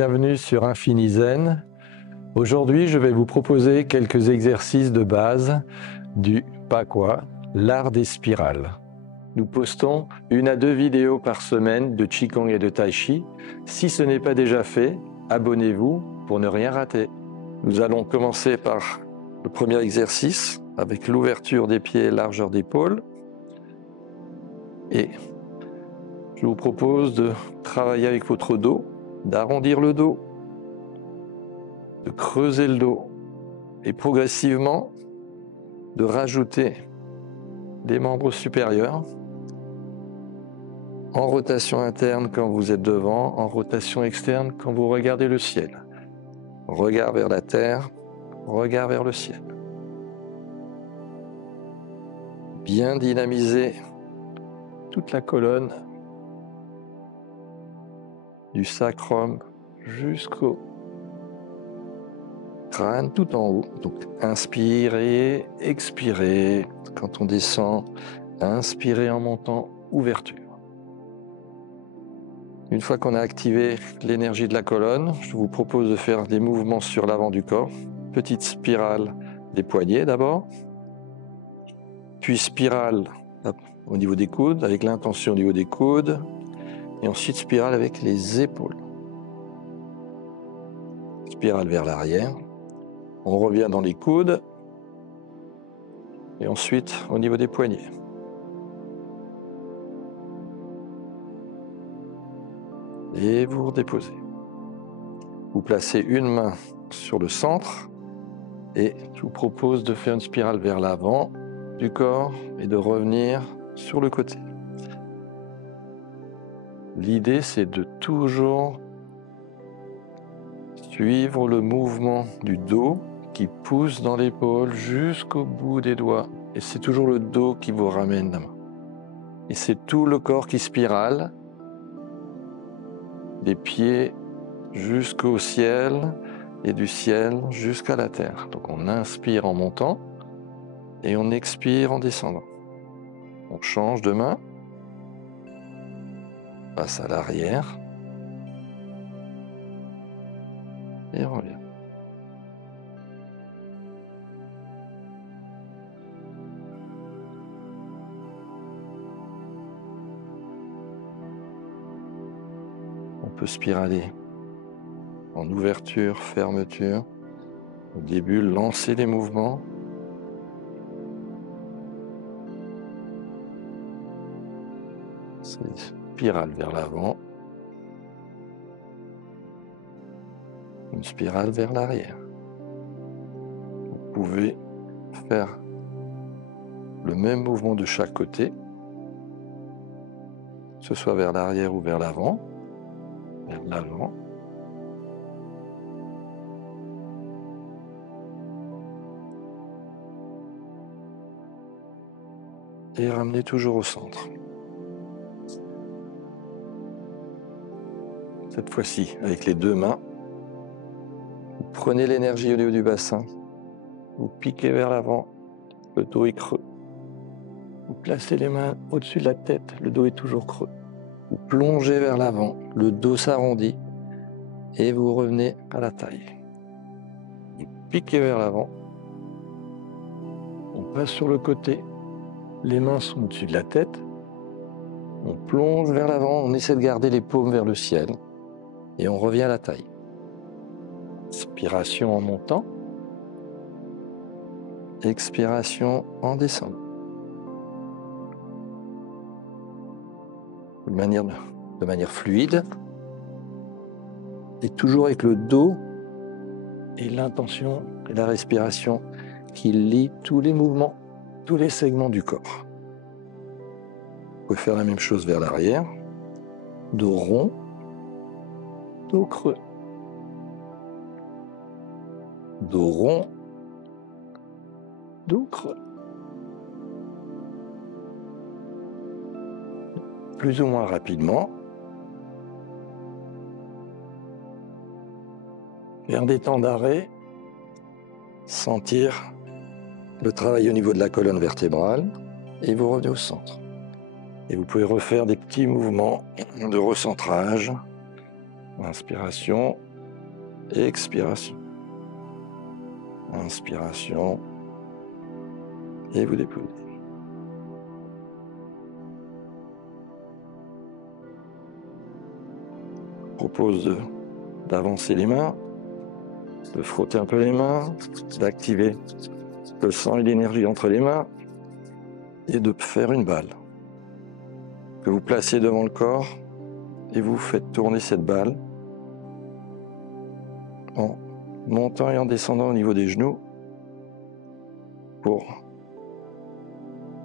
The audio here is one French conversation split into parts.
bienvenue sur Infini Zen. Aujourd'hui, je vais vous proposer quelques exercices de base du Pakwa, l'art des spirales. Nous postons 1 à 2 vidéos par semaine de Qigong et de Tai Chi. Si ce n'est pas déjà fait, abonnez-vous pour ne rien rater. Nous allons commencer par le premier exercice avec l'ouverture des pieds et largeur d'épaule. Et je vous propose de travailler avec votre dos, d'arrondir le dos, de creuser le dos et progressivement de rajouter des membres supérieurs en rotation interne quand vous êtes devant, en rotation externe quand vous regardez le ciel. Regard vers la terre, regard vers le ciel. Bien dynamiser toute la colonne du sacrum jusqu'au crâne tout en haut. Donc inspirez, expirez. Quand on descend, inspirez en montant, ouverture. Une fois qu'on a activé l'énergie de la colonne, je vous propose de faire des mouvements sur l'avant du corps. Petite spirale des poignets d'abord, puis spirale au niveau des coudes, avec l'intention au niveau des coudes, et ensuite spirale avec les épaules. Spirale vers l'arrière. On revient dans les coudes, et ensuite au niveau des poignets. Et vous redéposez. Vous placez une main sur le centre, et je vous propose de faire une spirale vers l'avant du corps et de revenir sur le côté. L'idée, c'est de toujours suivre le mouvement du dos qui pousse dans l'épaule jusqu'au bout des doigts. Et c'est toujours le dos qui vous ramène la main. Et c'est tout le corps qui spirale, des pieds jusqu'au ciel et du ciel jusqu'à la terre. Donc on inspire en montant et on expire en descendant. On change de main, passe à l'arrière et revient. On peut spiraler en ouverture, fermeture. Au début, lancez les mouvements. C'est une spirale vers l'avant. Une spirale vers l'arrière. Vous pouvez faire le même mouvement de chaque côté, que ce soit vers l'arrière ou vers l'avant. Vers l'avant. Et ramenez toujours au centre. Cette fois-ci, avec les deux mains, vous prenez l'énergie au niveau du bassin, vous piquez vers l'avant, le dos est creux. Vous placez les mains au-dessus de la tête, le dos est toujours creux. Vous plongez vers l'avant, le dos s'arrondit et vous revenez à la taille. Vous piquez vers l'avant, on passe sur le côté, les mains sont au-dessus de la tête, on plonge vers l'avant, on essaie de garder les paumes vers le ciel et on revient à la taille. Inspiration en montant, expiration en descendant. De manière fluide et toujours avec le dos et l'intention et la respiration qui lient tous les mouvements, tous les segments du corps. Vous pouvez faire la même chose vers l'arrière, dos rond, dos creux, dos rond, dos creux. Plus ou moins rapidement. Faire des temps d'arrêt, sentir le travail au niveau de la colonne vertébrale et vous revenez au centre. Et vous pouvez refaire des petits mouvements de recentrage. Inspiration, expiration. Inspiration. Et vous déposez. Je propose d'avancer les mains, de frotter un peu les mains, d'activer le sang et l'énergie entre les mains et de faire une balle que vous placez devant le corps et vous faites tourner cette balle en montant et en descendant au niveau des genoux pour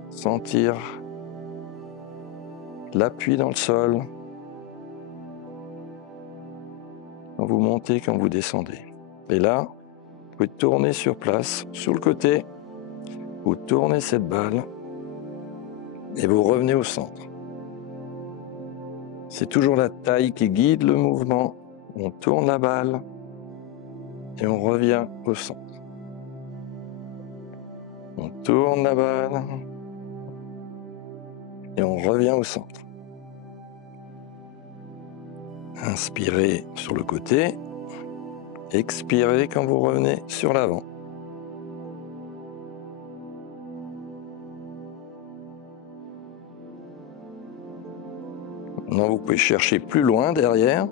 sentir l'appui dans le sol quand vous montez, quand vous descendez. Et là, vous pouvez tourner sur place, sur le côté, vous tournez cette balle et vous revenez au centre. C'est toujours la taille qui guide le mouvement. On tourne la balle et on revient au centre. On tourne la balle et on revient au centre. Inspirez sur le côté, expirez quand vous revenez sur l'avant. Maintenant, vous pouvez chercher plus loin derrière,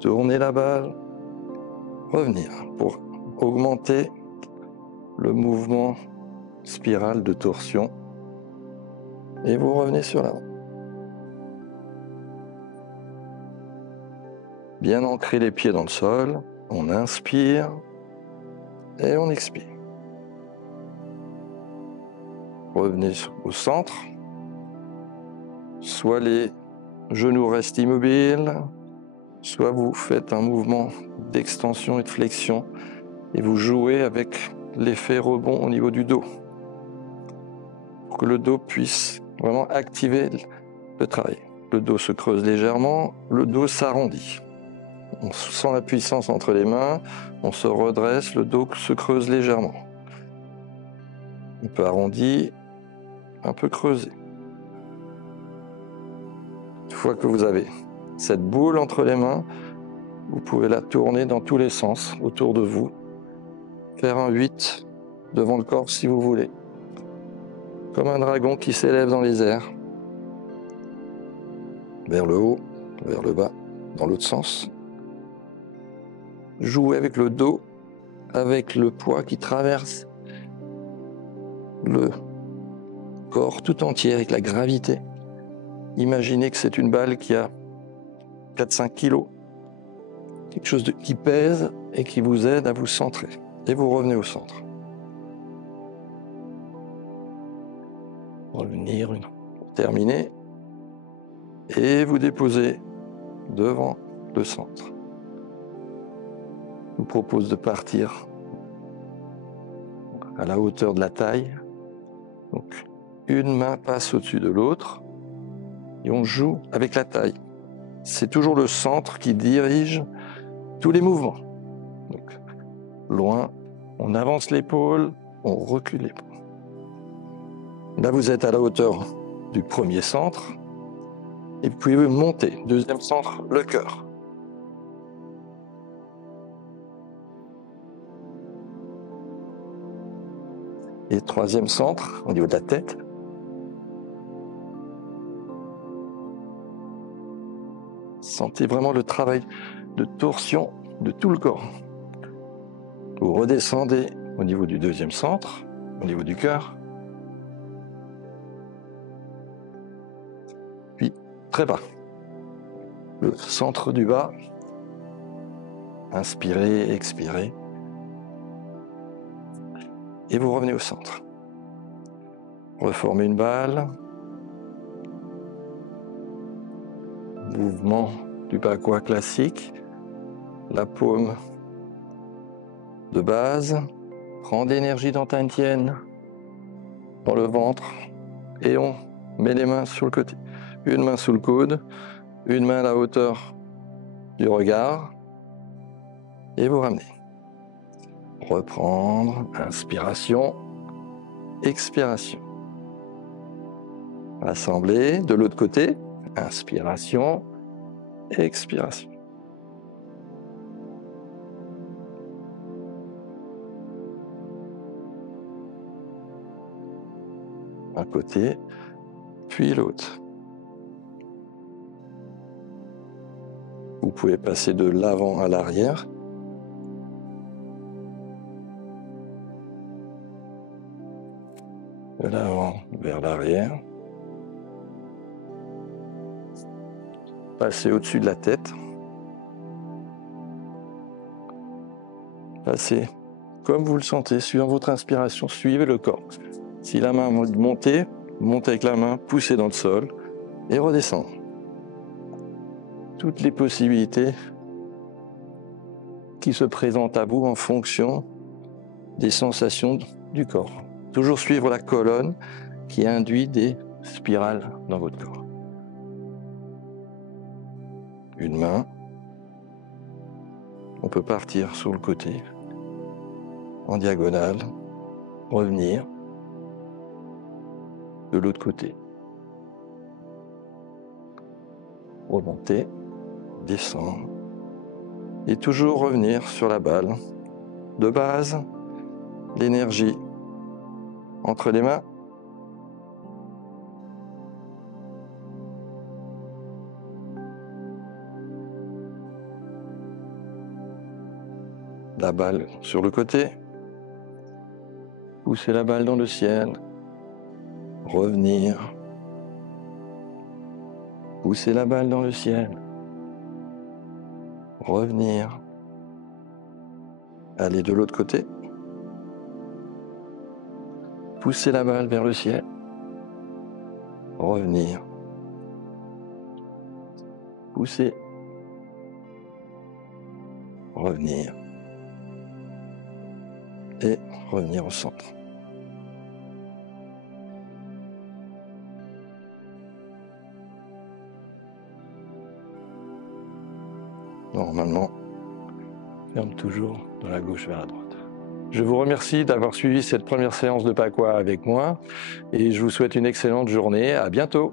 tourner la balle, revenir pour augmenter le mouvement spirale de torsion et vous revenez sur l'avant. Bien ancrer les pieds dans le sol, on inspire et on expire. Revenez au centre, soit les genoux restent immobiles, soit vous faites un mouvement d'extension et de flexion et vous jouez avec l'effet rebond au niveau du dos pour que le dos puisse vraiment activer le travail. Le dos se creuse légèrement, le dos s'arrondit. On sent la puissance entre les mains, on se redresse, le dos se creuse légèrement. Un peu arrondi, un peu creusé. Une fois que vous avez cette boule entre les mains, vous pouvez la tourner dans tous les sens autour de vous. Faire un 8 devant le corps si vous voulez. Comme un dragon qui s'élève dans les airs. Vers le haut, vers le bas, dans l'autre sens. Jouez avec le dos, avec le poids qui traverse le corps tout entier, avec la gravité. Imaginez que c'est une balle qui a 4-5 kilos. Quelque chose qui pèse et qui vous aide à vous centrer. Et vous revenez au centre. Revenir pour terminer. Et vous déposez devant le centre. Je vous propose de partir à la hauteur de la taille. Donc, une main passe au-dessus de l'autre et on joue avec la taille. C'est toujours le centre qui dirige tous les mouvements. Donc, loin, on avance l'épaule, on recule l'épaule. Là, vous êtes à la hauteur du premier centre et vous pouvez monter. Deuxième centre, le cœur. Et troisième centre, au niveau de la tête. Sentez vraiment le travail de torsion de tout le corps. Vous redescendez au niveau du deuxième centre, au niveau du cœur. Puis très bas. Le centre du bas. Inspirez, expirez. Et vous revenez au centre. Reformez une balle. Mouvement du Pakwa classique. La paume de base. Prends de l'énergie dans ta tienne, dans le ventre. Et on met les mains sur le côté. Une main sous le coude. Une main à la hauteur du regard. Et vous ramenez. Reprendre, inspiration, expiration. Assembler de l'autre côté, inspiration, expiration. un côté, puis l'autre. Vous pouvez passer de l'avant à l'arrière. De l'avant vers l'arrière. Passez au-dessus de la tête. Passez comme vous le sentez, suivant votre inspiration, suivez le corps. Si la main monte, montez avec la main, poussez dans le sol et redescendre. Toutes les possibilités qui se présentent à vous en fonction des sensations du corps. Toujours suivre la colonne qui induit des spirales dans votre corps. Une main, on peut partir sur le côté, en diagonale, revenir de l'autre côté. Remonter, descendre, et toujours revenir sur la balle. De base, l'énergie entre les mains. La balle sur le côté. Poussez la balle dans le ciel. Revenir. Poussez la balle dans le ciel. Revenir. Allez de l'autre côté. Poussez la balle vers le ciel. Revenir. Poussez. Revenir. Et revenir au centre. Normalement, ferme toujours de la gauche vers la droite. Je vous remercie d'avoir suivi cette première séance de Pakwa avec moi et je vous souhaite une excellente journée. À bientôt.